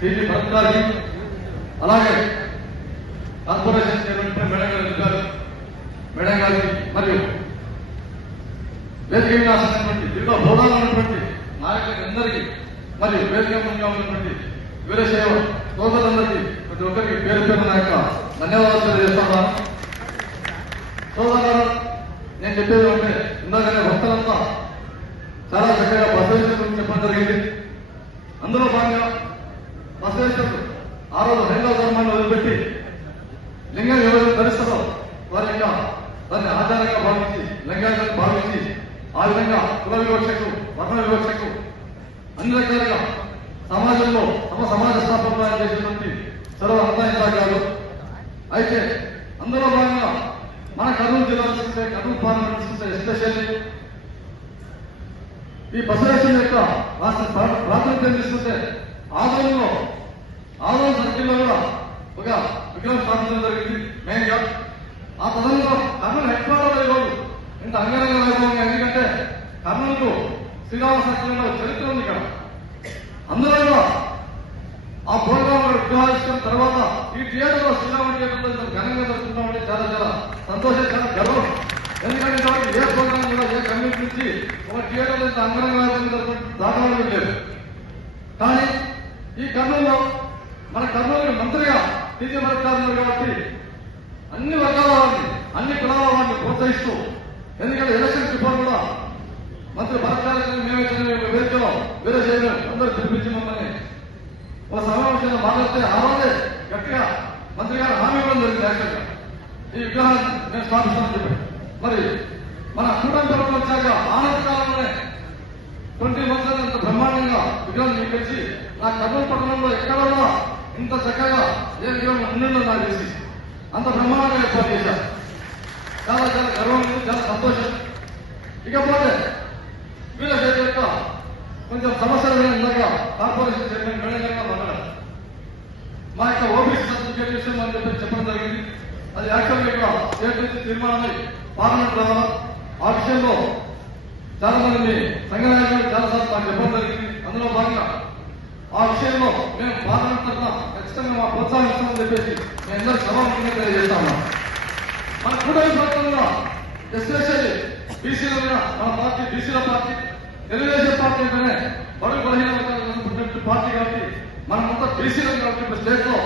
TG భరద్వాజీ, అలాగే corporation chairman madam గారికి మరియు వేదిక వినాశనటువంటి దీంట్లో హోదాలో ఉన్నటువంటి నాయకులందరికీ మరియు వేదికగా ఉన్నటువంటి వీరశైవ సోదరులందరికీ ప్రతి ఒక్కరికి పేరు పేరు నా యొక్క ధన్యవాదాలు తెలియజేస్తున్నాను. సోదరులు, నేను చెప్పేది అంటే ఇందాకనే భక్తులంతా చాలా చక్కగా బసవేశ్వర గురించి చెప్పడం జరిగింది. అందులో భాగంగా బసవేశ్వరుడు ఆ రోజు హైందవ ధర్మాన్ని వదిలిపెట్టి లింగం ఎవరు ధరిస్తారో వారి యొక్క దాన్ని ఆచారంగా భావించి లింగాన్ని భావించి ఆ విధంగా కుల వివక్షకు వర్ణ వివక్షకు అన్ని రకాలుగా సమాజంలో సమాజ స్థాపన చేసినటువంటి సర్వ అంతరాగాలు. అయితే అందులో భాగంగా మన కర్నూలు జిల్లా చూస్తే కర్నూలు పార్లమెంట్ చూస్తే ఎస్పెషల్లీ ఈ బసవేశ్వరం యొక్క ప్రాతినిధ్యం తీసుకుంటే ఆదోళనలో సర్కిల్లో కూడా ఒక విగ్రహం స్థాపించడం జరిగింది మెయిన్ గా. ఆ తదనంతరం కర్నూలు హెడ్ క్వార్టర్ ఈరోజు ఇంత అంగరంగ వైభవంగా, ఎందుకంటే కర్నూలుకు శ్రీరామ సర్కిల్లో చరిత్ర ఉంది ఇక్కడ. అందులో కూడా ఆ ప్రోగ్రాం విగ్రహించిన తర్వాత ఈ థియేటర్ లో శ్రీరామ థియేటర్లో ఘనంగా జరుగుతున్నామంటే చాలా చాలా సంతోషం, చాలా గర్వం. ఎందుకంటే ఏ ప్రోగ్రాం కూడా ఏ కమ్యూనిటీ నుంచి ఒక థియేటర్ ఇంత అంగరంగ వైభవంగా దాఖలు లేదు. కానీ ఈ కర్నూలులో మన కర్నూలు మంత్రిగా టీజీ భరద్వాజీ కాబట్టి అన్ని వర్గాల వారిని అన్ని కులాల వారిని ప్రోత్సహిస్తూ, ఎందుకంటే ఎలక్షన్ బిఫోర్ కూడా మంత్రి భరద్వాజీ మేమే వేదికలో వేరే చేయడం అందరూ పిలిపించి మమ్మల్ని ఒక సమావేశంలో మాట్లాడితే ఆ రోజే గట్టిగా మంత్రి గారు హామీ ఇవ్వడం జరిగింది. యాక్చువల్గా ఈ విగ్రహాన్ని నేను స్థాపిస్తానని చెప్పి మరి మన కూటమి ప్రభుత్వం వచ్చాక ఆనంద కాలంలోనే 20 మంత్స్ అంత బ్రహ్మాండంగా విగ్రహం తీసుకొచ్చి నా కర్నూలు పట్టణంలో ఎక్కడ కూడా ఇంత చక్కగా ఏ విగ్రహం ఉండిందో నాకు తెలిసి అంత బ్రహ్మాండంగా ఏర్పాటు చేశారు. చాలా చాలా గర్వం, చాలా సంతోషం. ఇకపోతే వీళ్ళ యొక్క కొంచెం సమస్యలు ఇందాక కార్పొరేషన్ చైర్మన్ మేడంగా మాట్లాడారు. మా యొక్క ఓబీసీ సర్టిఫికేట్ విషయం అని చెప్పడం జరిగింది. అది యాక్చువల్గా ఇక్కడ స్టేట్ నుంచి తీర్మానమై పార్లమెంట్ రావాలి. ఆ విషయంలో చాలా మంది సంఘ నాయకులు చాలాసార్లు మాకు చెప్పడం జరిగింది. అందులో భాగంగా ఆ విషయంలో మేము పార్లమెంట్ తరఫున ఖచ్చితంగా మా ప్రోత్సాహిస్తామని చెప్పేసి మేము అందరూ సభాముఖంగా తెలియజేస్తాము. మన కూటమి ప్రభుత్వంలో ఎస్పెషల్లీ బీసీల మీద మన పార్టీ బీసీల పార్టీ, తెలుగుదేశం పార్టీ అంటేనే బడుగు బలహీన వర్గాలకు పార్టీ కాబట్టి మనమంతా బీసీలు కాబట్టి ఇప్పుడు స్టేట్ లో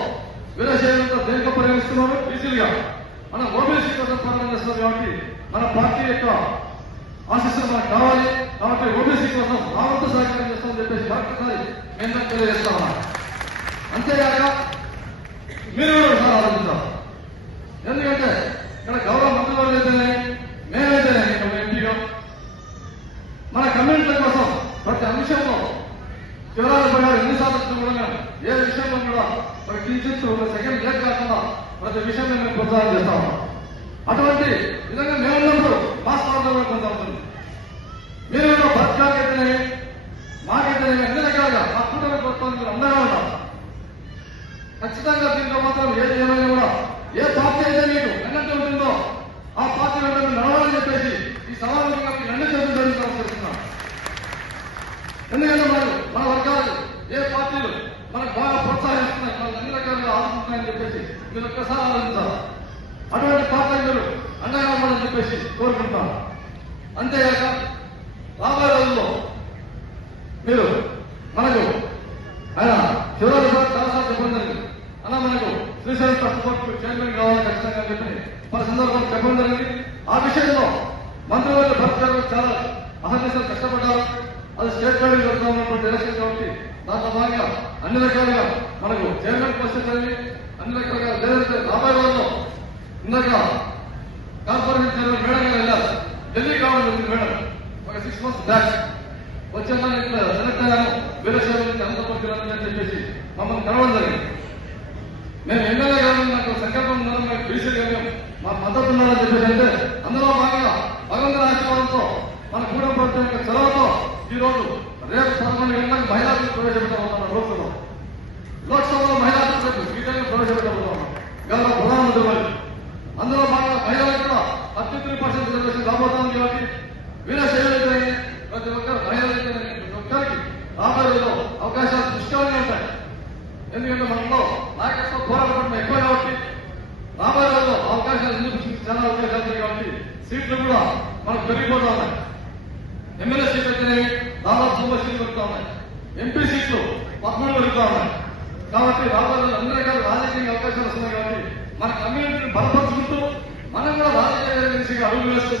వీరశైలంతో దేనికో పరిగణిస్తున్నాము బీసీలుగా. మనం ఓబీసీ కోసం పోరాటం చేస్తున్నాం కాబట్టి మన పార్టీ యొక్క ఆశీస్సులు మనకు కావాలి. కాబట్టి ఓబీసీ కోసం మా వంతు సహకారం చేస్తామని చెప్పేసి మరొకసారి మేము తెలియజేస్తా ఉన్నాం. అంతేగాక మీరు కూడా ఒకసారి ఆలోచించాలి. ఎందుకంటే ఇక్కడ గౌరవ మంత్రివర్గం అయితేనే మేమైతేనే ఎంపీగా మన కమ్యూనిటీల కోసం ప్రతి అంశంలో వివరాలు పడాలి. ఎన్నిసార్లు కూడా ఏ విషయంలో కూడా ఒక కించిత్ ఒక సెకండ్ లేట్ కాకుండా ప్రతి విషయంలో మేము ప్రోత్సాహం చేస్తా ఉన్నాం. అటువంటి విధంగా మేమున్నప్పుడు మా స్వార్థం కూడా కొంత అవుతుంది. మీరు భర్తకైతేనే మాకైతేనే అన్ని రకాలుగా మా కూటమి ప్రభుత్వాన్ని మీరు అందరూ ఉన్నారు. ఖచ్చితంగా దీంట్లో మాత్రం ఏది ఏమైనా కూడా ఏ పార్టీ అయితే మీకు ఎన్నట్టు ఉంటుందో ఆ పార్టీ వెంట నడవాలని చెప్పేసి ఈ సమావేశంగా మీకు అన్ని చేస్తున్నాం. ఎందుకంటే మన వర్గాలు ఏ పార్టీలు మనకు బాగా ప్రోత్సహిస్తున్నాయి, మనకు అన్ని రకాలుగా ఆదుకుంటున్నాయని చెప్పేసి మీరు ఒక్కసారి ఆలోచించాలి. అటువంటి పార్టీ మీరు అండగా ఉండాలని చెప్పేసి కోరుకుంటున్నాను. అంతేగాక రాబోయే రోజుల్లో మీరు మనకు ఆయన చివరి చాలాసార్లు చెప్పడం జరిగింది. అలా మనకు శ్రీశైలం ట్రస్ట్ బోర్డు చైర్మన్ కావాలని ఖచ్చితంగా చెప్పి పలు సందర్భాలు చెప్పడం జరిగింది. ఆ విషయంలో మంత్రివర్గ భర్తలు చాలా అహర్నిశలు కష్టపడ్డారు. అది స్టేట్ లెవెల్ జరుగుతూ ఉన్నటువంటి ఎలక్షన్ కాబట్టి దాంట్లో భాగంగా అన్ని రకాలుగా మనకు చైర్మన్ పోస్ట్ జరిగి అన్ని రకాలుగా లేదంటే రాబోయే రోజుల్లో ఇందాక కార్పొరేషన్ చైర్మన్ మేడం గారు వెళ్ళారు. ఢిల్లీ కావాలి మేడం ఒక 6 months బ్యాక్ వచ్చే సెలెక్ట్ అయ్యాను. వీరశైవ నుంచి అనంతపురం చెప్పేసి మమ్మల్ని కలవడం జరిగింది. మేము ఎమ్మెల్యే కానీ నాకు సంకల్పం ఉన్నాను, నాకు బీసీలు కానీ మా మద్దతు ఉన్నారని చెప్పేసి అంటే అందులో భాగంగా భగవంతుని ఆశీర్వాదంతో మన కూటమి ప్రభుత్వం యొక్క చొరవతో ఈ రోజు రేపు 11 గంటలకు మహిళా బిల్లు ప్రవేశపెట్టబోతున్నాం. లోక్సభలో మహిళా బిల్లు ఈ ప్రవేశపెట్టబోతున్నాం గౌరవ ప్రధానమంత్రి వారు. అందులో భాగంగా మహిళలకు కూడా 33% రిజర్వేషన్ రాబోతుంది కాబట్టి వీరశైవ ప్రతి ఒక్కరు మహిళలైతే ప్రతి ఒక్కరికి రాబోయే రోజుల్లో అవకాశాలు పుష్కలంగా ఎందుకంటే మనలో నాయకత్వ పోరాటం ఎక్కువ కాబట్టి రాబోయే రోజుల్లో అవకాశాలు ఎందుకు చాలా అవకాశాలు ఉన్నాయి కాబట్టి సీట్లు కూడా మనకు పెరిగిపోతా ఉన్నాయి. ఎమ్మెల్యే సీట్లు అయితేనేవి దాదాపు 90 సీట్లు పెరుగుతా ఉన్నాయి. ఎంపీ సీట్లు 13 పెరుగుతా ఉన్నాయి. కాబట్టి రాబోయే రోజుల్లో అన్ని రకాల రాజకీయ అవకాశాలు వస్తున్నాయి కాబట్టి మన కమ్యూనిటీని బలపరుచుకుంటూ మనం కూడా రాజకీయ దిశగా అడుగులు వేస్తూ,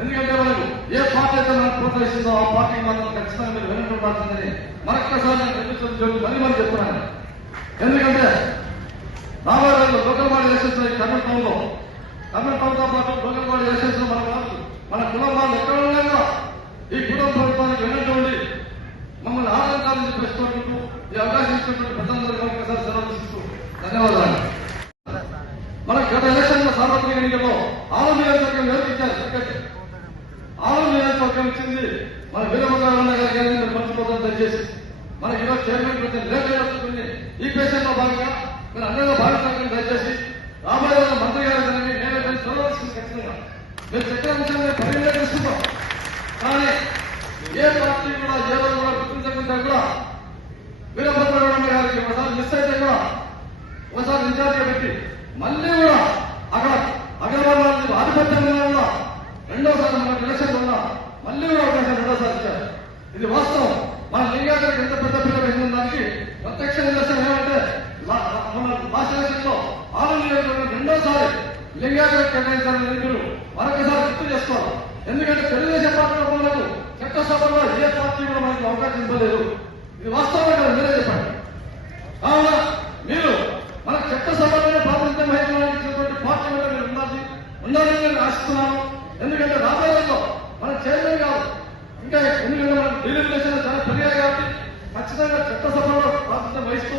ఎందుకంటే మనకు ఏ పార్టీ అయితే మనకు ప్రోత్సహిస్తుందో ఆ పార్టీకి మాత్రం ఖచ్చితంగా మీరు వెనుకుంటాల్సిందని మరొక్కసారి నేను తెలుస్తుంది మళ్ళీ చెప్తున్నాను. ఎందుకంటే రాబోయే రోజుల్లో లోకల్ బాడీ ఎలక్షన్స్ కర్నూలు టౌన్లో పాటు లోకల్ బాడీ ఎలక్షన్స్ మన కులం వాళ్ళు ఎక్కడ ఉన్నా కూడా ఈ కుటుంబ ప్రభుత్వానికి వెనక ఉండి మమ్మల్ని ఆనందాన్ని ప్రశ్నించుకుంటూ ఈ అవకాశం ఇచ్చినటువంటి పెద్దలందరికీ ఒకసారి సెలవు తీసుకుంటూ ధన్యవాదాలు. మన గత ఎలక్షన్ లో సార్వత్రిక ఎన్నికల్లో ఆరు నియోజకవర్గం ఎవరికి ఇచ్చారు? టికెట్ ఆరు నియోజకవర్గం ఇచ్చింది మన వీరభద్రారాయణ గారికి మీరు మర్చిపోతారు దయచేసి. మనకి ఈరోజు చైర్మన్ లేట్ వస్తుంది. ఈ పేషెంట్ లో భాగంగా మీరు అందరిలో భావించాలని దయచేసి రాబోయే రోజు మంత్రి గారు నేనే సెలవు తీసుకుని ఖచ్చితంగా మీరు చక్కెర అంశాన్ని పరిగణలో తీసుకుంటాం. కానీ ఏ పార్టీ కూడా ఏ రోజు కూడా గుర్తించకుండా కూడా వీరభద్రారాయణ గారికి ఒకసారి మిస్ అయితే కూడా ఒకసారి ఇన్ఛార్జిగా పెట్టి మళ్ళీ కూడా అక్కడ అగ్రవర్ణాలు ఆధిపత్యం ఉన్నా కూడా రెండోసారి మనకు ఎలక్షన్ ఉన్నా మళ్ళీ కూడా అవకాశం రెండోసారి ఇచ్చారు. ఇది వాస్తవం. మన లింగానికి ఎంత పెద్ద పిల్ల పెట్టిన దానికి ప్రత్యక్ష నిదర్శనం ఏమంటే మన లాస్ట్ ఎలక్షన్ లో 6 నియోజకవర్గం రెండోసారి లింగానికి కేటాయించాలని మీరు మరొకసారి గుర్తు చేసుకోవాలి. ఎందుకంటే తెలుగుదేశం పార్టీ మనకు చట్టసభలో ఏ పార్టీ కూడా మనకు అవకాశం ఇవ్వలేదు. ఇది వాస్తవం కదా, మీరే చెప్పండి. కావున మీరు మన చట్టసభలోనే ప్రాతినిధ్యం వహించడానికి పార్టీ వల్ల మీరు ఉండాలని నేను ఆశిస్తున్నాను. ఎందుకంటే రాబోయే రోజుల్లో మన చైర్మన్ కాదు ఇంకా ఎందుకంటే మన డీలిమిటేషన్ చాలా పెరిగాయి కాబట్టి ఖచ్చితంగా చట్టసభలో ప్రాతినిధ్యం వహిస్తూ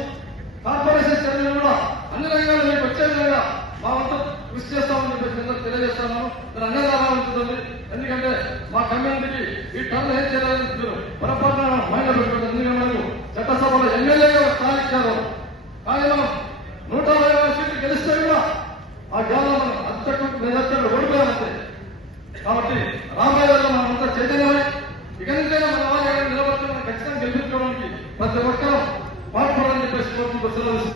కార్పొరేషన్ చైర్మన్ కూడా అన్ని రంగాల్లో మీకు వచ్చే విధంగా మా వంతు కృషి చేస్తామని చెప్పేసి తెలియజేస్తాను. మీరు అన్నీ రావాలనుకుంటుంది. ఎందుకంటే మా కమ్యూనిటీకి ఈ టర్న్ ఏం చేయాలని మీరు పొరపాటున మైండ్ పెట్టుకుంటారు. ఎందుకంటే మనకు చట్టసభలో ఎమ్మెల్యేగా స్థానిచ్చారు. కానీ మనం 120 సీట్లు గెలిస్తే కూడా ఆ గ్రామంలో మనం అధ్యక్షుడు నిజాలు ఓడిపోయామంతే. కాబట్టి రాబోయే రోజుల్లో మనం అంతా చైతన్యమై ఇక నుంచైనా మన వాళ్ళు నిలబడుతున్న ఖచ్చితంగా గెలిపించుకోవడానికి ప్రతి ఒక్కరూ పాల్పడాలని చెప్పేసి కోరుకుంటూ సెలవు.